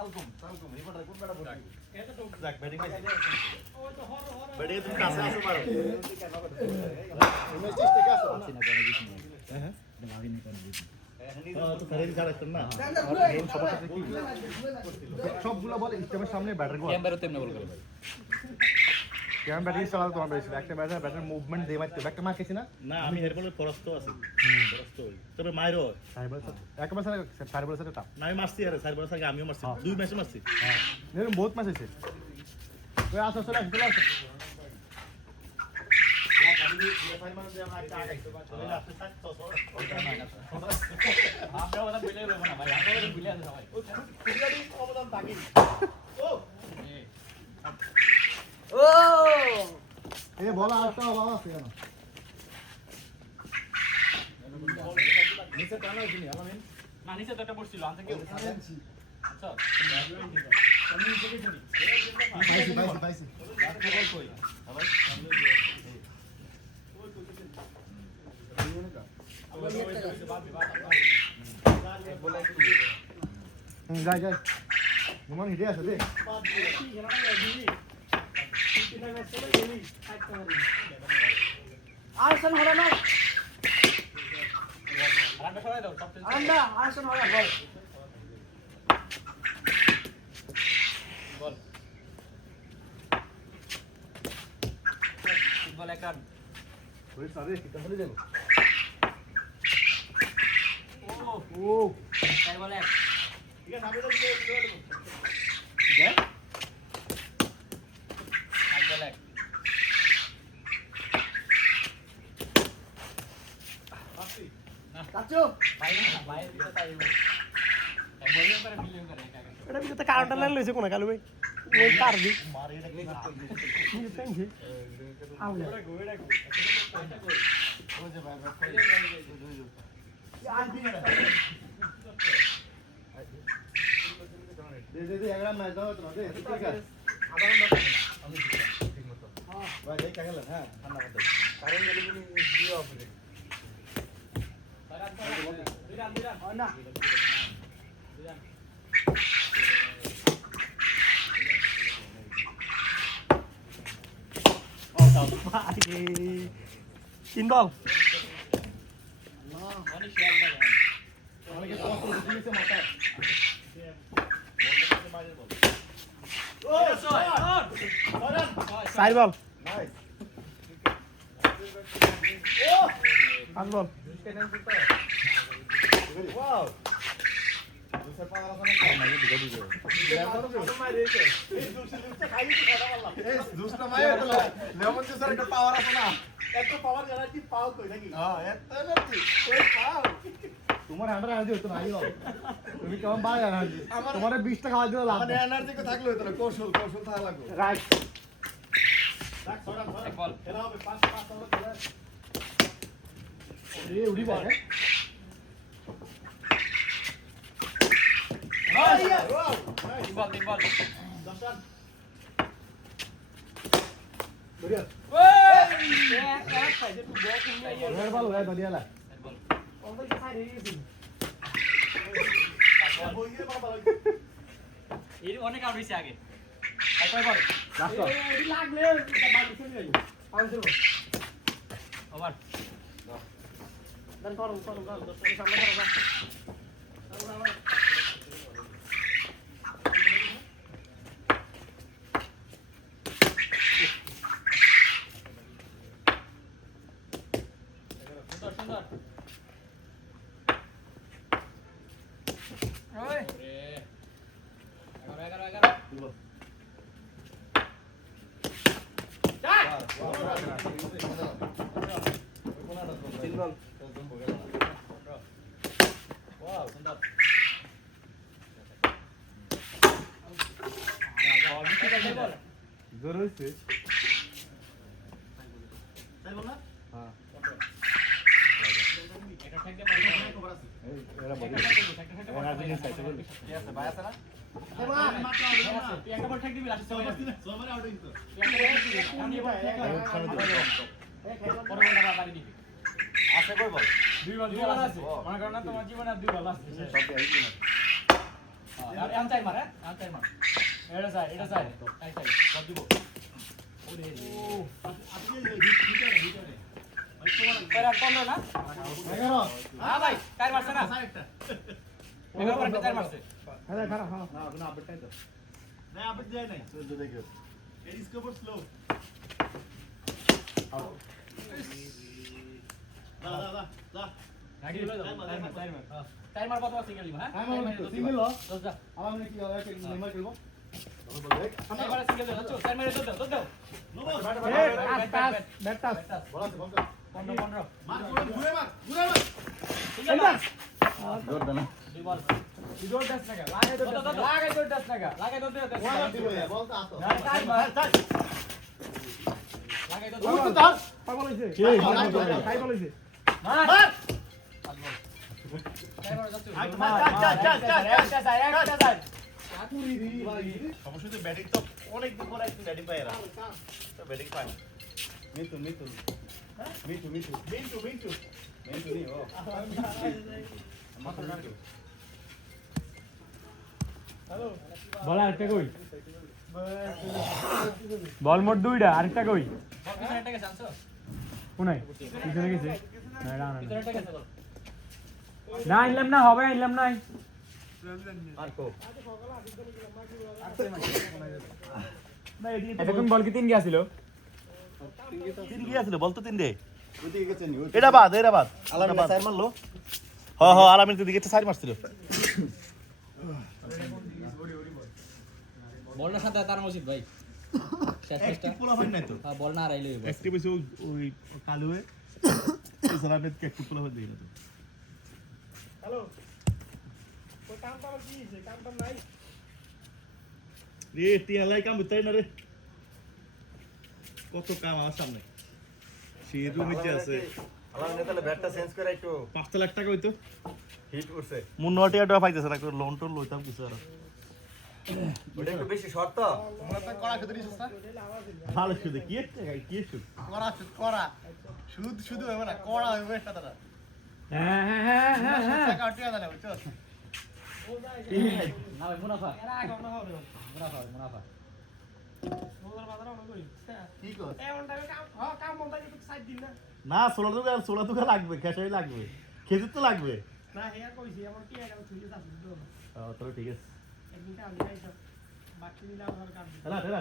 সালকুম reporter কোন বেটা বলছি এটা তো যাক ব্যাটিং পাইছে ও তো হর ব্যাটিং তুমি কাছে আসো পারো ম্যাচ টেস্ট থেকে আসো না কোনো কিছু নেই হ্যাঁ আমি নেই কোনো কিছু তো ফেরেই ছাড়াচ্ছেন না গেম সবার সাথে কি সবগুলো বল স্টেমের সামনে ব্যাটার গোল ক্যামেরা তেমনি বল করে ভাই ক্যাম ব্যাটিং চালাতে তোমার বেশি একটা ব্যাটার মুভমেন্ট দিয়ে মারতে একটা মারকেছি না না আমি হেরবলের ফরস্ত আছি ফরস্ত হই তবে মাইরো সাইবার একবার সাইবার সাথে টাপ না আমি মারছি আরে সাইবার সাথে আমিও মারছি দুই ম্যাচে মারছি হ্যাঁ এরকম বহুত ম্যাচ আছে ওই আসো চলে আসো আমরা ওটা বিলে লব না ভাই আমরা বিলে আছে সবাই ও এ বলা আসতো বাবা ফেরা না নিচে টানা হইনি আমি না নিচে তো একটা পড়ছিল আনতে কি আচ্ছা আমি নিচে গেছি পাইছি বল কই ভাই যাই মন হিটে আছে রে আরশন হলো না আরামটা সরাই দাও সব আন্ডা আরশন হলো বল বল বল এক রান ওই সারে কিটা হলে যাবো ও তাই বল এক ঠিক আছে আমি তো প্লে দেব দেখ এক বল এক চাচু ভাই ভাই দিতে তাই এক বলিং করে মিলিয়ন করে একা একা এটা বিতে কাউন্টার লাইন লইছে কোনা কালু ভাই ওই কার দি মারি এটা কি নি পেনছে আউলা দে এগরা ম্যাচ দাও তো দে ঠিক আছে আবার আমি ঠিক মতো ভাই এই কাগেল হ্যাঁ ঠান্ডা করতে কারণ গলি গলি দিয়ে অফ রে না তিন বল মানে শেয়ার ভাই আমাকে কত দিয়েছে মাথা চার বল নাইস পাঁচ বল ওয়াও দুসর পাওয়ার আছে না মাইরে দিগা দিগা এই দুসরা মাইরে তো লেমন জুসের একটা পাওয়ার আছে না এত পাওয়ার জানা কি পাও কই নাকি হ্যাঁ এত এনার্জি ওই পাও তোমার 100 আইডিয়া হতো না আইও তুমি কেমন বাড়া এনার্জি তোমারে 20 টাকা আইডিয়া লাভ মানে এনার্জি কো থাকলো হতো না কৌশল থাকা লাগবে রাইট দেখ ছড়া এক বল খেলা হবে 5 ওভার খেলা এই উড়ি বল তিন বল দর্শন বড়িয়া এক সাইডে তুই বল তুমি আইয়ে রেড বল ওই বড়িয়ালা এক বল ওদের সাইড হয়ে গেছে বইয়ে বাবা এর অনেক আউট হইছে আগে এক বল লাস্ট এই লাগলে বাড়ি চলে যাবে পাঁচ বল ওভার দেন করো সামনে করো সুন্দর সুন্দর ওই 11 তিন বল ওয়াও সুন্দর বল জোর হইছে তাই বল না হ্যাঁ এটা ঠেক দে বল এই এরা বড়ি এনার্জি নিয়ে সাইতে বল ঠিক আছে ভাই আছে না মাত্র তুই একটা বল ঠেক দিবি লাস্ট সময় সোমারে আউট হইতো তুই একটা বল ঠেক দিবি আমি ভাই পরে বলটা বাড়ি দিবি আছে কই বল দুই বল আছে মনে করো না তোমার জীবনে আর দুই বল আছে সব আইছি না আর এখন চাই মার, হ্যাঁ? এখন চাই মার। এটা চাই, এটা চাই। চাই, চাই। সব দিব। ওরে রে। কয় রান? 15 না? হ্যাঁ ভাই, চার মারছে না? 11 পয়েন্টে চার মারছে। হ্যাঁ খারাপ হ্যাঁ না কোনো আপডেটটাই তো না আপডেট দেয় নাই এর স্কোর স্লো দা দা দা দা নাকি লই যাও, চার মার, চার মার। হ্যাঁ। চার মার কত সিঙ্গেল দিবা, হ্যাঁ? হ্যাঁ, মার চার তো, মারে single লো। দশ যা। আমার মনে কি হবে একটা নেমার খেলবো চার মারে সিঙ্গেল দাও, যাচ্ছো? চার মারে দৌড় দাও, দৌড় দাও। এ টাচ ব্যাট টাচ ব্যাটাস। বল আছে বল আছে 15, 15। মার ঘুরে মার ঘুরে মার সিঙ্গেল মার। জোর দে না দুই বল। দৌড় দাস না লাগাই দৌড় দাস লাগাই দৌড় দাস নাগা, লাগাই দৌড় দাস নাগা। ওয়ান দিব বল তো আসো না, চার মার। লাগাই দৌড় দাস। ওই তো তার পাগল হইছে তাই বলেছে মার। মার পাঁচ বল। চার মারে যাচ্ছো? আই তো মার একটা চাই। পুরি দি ভাই সমস্যা তো ব্যাটিং তো অনেক দিন পরে একটু ব্যাটিং পায় এরা তো ব্যাটিং পায় মিতু মিতু মিতু মিতু মিতু মিতু মিতু নি ও হ্যালো বল আরেকটা কই বল মোট দুইটা আরেকটা কই বল পিছনে একটা গেছে, আনছো? কোনাই পিছনে গেছে না না পিছনে একটা গেছে বল। না আনলাম না হবে আনলাম নাই আর কো না এদিকে এতক্ষণ বল কি তিন গিয়েছিল তিন গিয়েছিল বল তো তিন দে ওদিকে গেছে নি এটা বাদ আলামিন সাইড মারলো হ হ আলামিন তো দিকে সাইড মারছিল বলটা সাথে তার উচিত ভাই। শেষ ম্যাচটা। একটি পোলা হয় নাই তো হ্যাঁ, বল না হারাইলে হইব। একটি বসে ওই কালুয়ে সালামের একটি পোলা হয় দিল হ্যালো কই কাম পাবো কি কাম পাম নাই রে টিয়া লাই কাম বিতাই না রে কত কাম আমার সামনে সেই রুমে যে আছে আলামিন তাহলে ব্যাটটা চেঞ্জ করে একটু 5 লাখ টাকা হইতো হিট করছে মুন নটিয়া টাকা পাইতেছে না লোন টোন লইতাম কিছু আর ওটা একটু বেশি শর্ট তো তোমরা তো কড়া খেতে দিছিস না ভালো শুধু কি একটা কি শুধু কড়া শুধু শুধু হবে না কড়া হবে একটা দাদা হ্যাঁ হ্যাঁ হ্যাঁ হ্যাঁ কাটিয়া দাও বুঝছো না ভাই, মুনাফা। এরা আগে না হবে মুনাফা, মুনাফা। ওদের বাজার অনেক কই কি কর এমন টাইমে কাম কাম বন্ধ করে সাইড দিন না না সোলা দুকা লাগবে খেসারি লাগবে খেজুর তো লাগবে না হেয়া কইছি আমার কি আগে তুই যাস তো তাহলে ঠিক আছে একদিন আমি যাই সব বাকি দিলা আমার কাম হেলা হেলা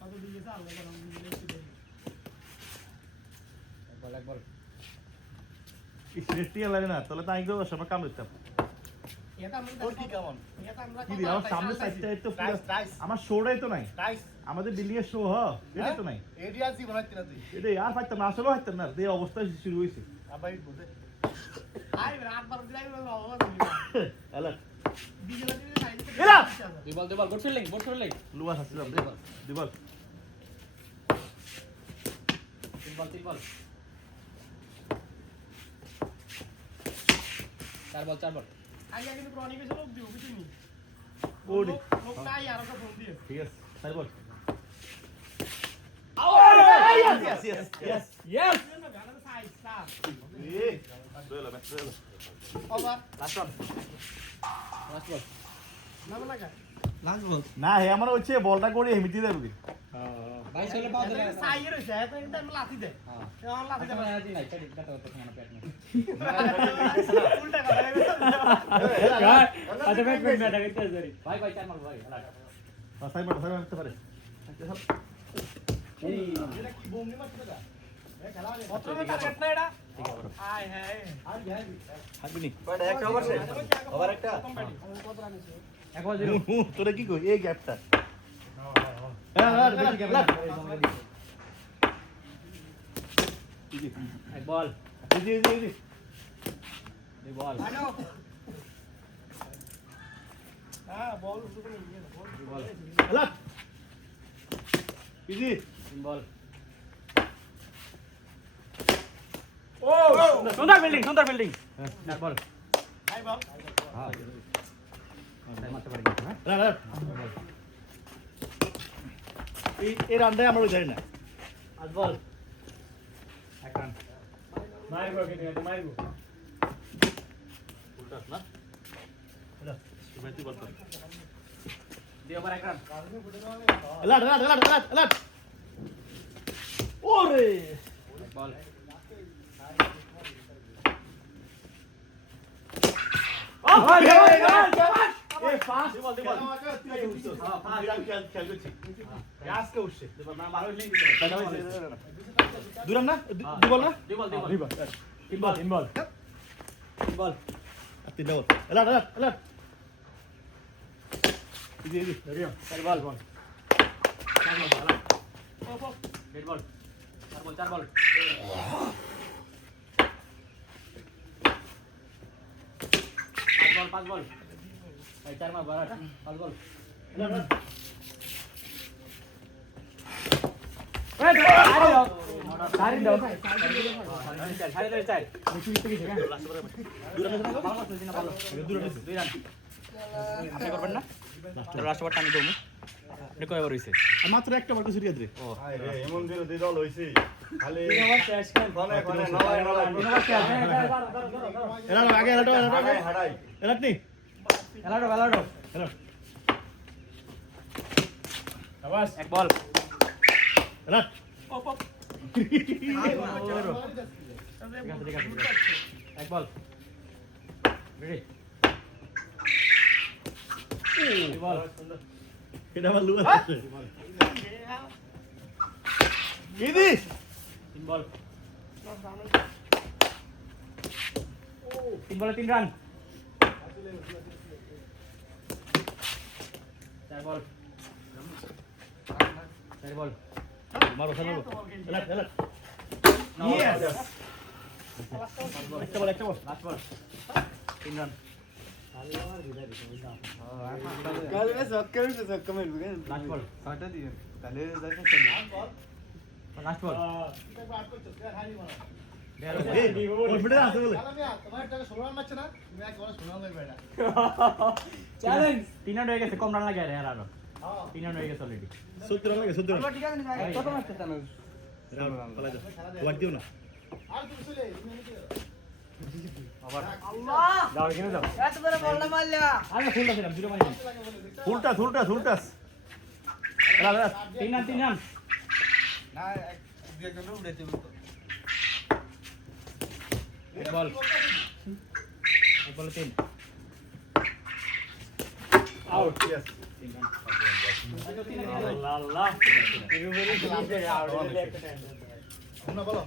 কত দিয়ে যা আল্লাহ করম দিলে একটু দেই একবার। টিয়া লাগে না তাহলে তাই গো সব কাম দিতাম এটা আমরা তোর কি কেমন এটা আমরা কি রে আমার সামনে সাইডটা তো পুরো টাইস আমার শোটাই তো নাই টাইস আমাদের বিল্ডিং এর শো হ এটাই তো নাই এরিয়া জি বানাইতে না তুই এটাই আর পাইতাম না আসলে পাইতাম না এই অবস্থা শুরু হয়েছে আবার হিট বলতে আই রাত বার দিলাই বলে বাবা হেলা দিলে দিলে সাইড এলা দুই বল, গুড ফিল্ডিং, গুড ফিল্ডিং। লুয়া হাসছিলাম দিবল তিন বল। চার বল। আগে কিন্তু ক্রনিক এসে লোক দিও বুঝিনি ওডি লোক নাই আর একটা ফোন দিও ঠিক আছে তাই বল ইয়েস ইয়েস ইয়েস ইয়েস। গানা সাইড স্টার এ দোলা ম্যাচ দোলা over last one last ball. না লাগা না হে আমার হচ্ছে বলটা করে হেমিতি দেবে ভাই ছেলে পাও দিলে। সাইয়ের হইছে এত এটা আমি লাথি দে হ্যাঁ। আমার লাথি দে আচ্ছা, আজি নাই, পেট কাটা করতে মানে পেট নেই। উল্টা কথা আচ্ছা ব্যাট ব্যাট ভাই চার মার ভাই। হেলা। সাই মারতে পারে এই এটা কি বোমনি মারতে দা এ খেলা রে কত টার্গেট না এটা আয় হ্যাঁ আর ভাই হাঁটবি নি কয়টা একটা ওভার শেষ ওভার একটা কত রান আছে একবার তোরা কি কই এই গ্যাপটা এক বল, জি দুই বল, হ্যালো হ্যাঁ বল শুরু করে নিয়ে বল দুই বল, হেলা ইজি তিন বল। ও সুন্দর ফিল্ডিং। চার বল। হাই বল হ্যাঁ। চার মারতে পারি না, হ্যাঁ? হেলা এই রানটাই আমরা জানি না আট বল। এক রান। মারবো কিন্তু মারবো উল্টা না হেলা সুবাইতি বল 2 over 1 run alert alert alert alert alert ওরে বল এই পাঁচ বল খেল করছি আজকে উঠছে দুই রান না দুই বল না দুই বল তিন বল তিন বল বল আর তিনটা বল alert alert alert easy easy চার বল বল রেড বল চার বল পাঁচ বল এই চার মার বারোটা 5 বল আপনি করবেন না লাস্ট ওভারটা আমি দেবো আপনি কয়বার হয়েছে মাত্র একটা বল কিছু রিয়াদ রে এমন বিরোধী দল হয়েছে খালি এলাট আগে এলাট এলাট হারাই এলাট নি এলাডো এলাট এক বল এলাট এক বল রেডি বল এটা আমার লুয়া আছে ইদি 3 বল 3 বলে 3 রান 4 বল 4 বল মারো সামনে এলাট এলাট ইয়েস একটা ball last ball 3 run last ball last ball confidence আছে বলে চ্যালেঞ্জ 3 রান হয়ে গেছে কম রান লাগে আরো 3 রান হয়ে গেছে অলরেডি 70 রান লাগে 70 রান কত মারতে জানো পালা যাও ওয়াট দিও না যাও এখানে যাও আরে ফুলটা ছিলাম দুটো মারি ফুলটাস এলাট এলাট 3 রান এক বল 3 আউট ইয়েস বলো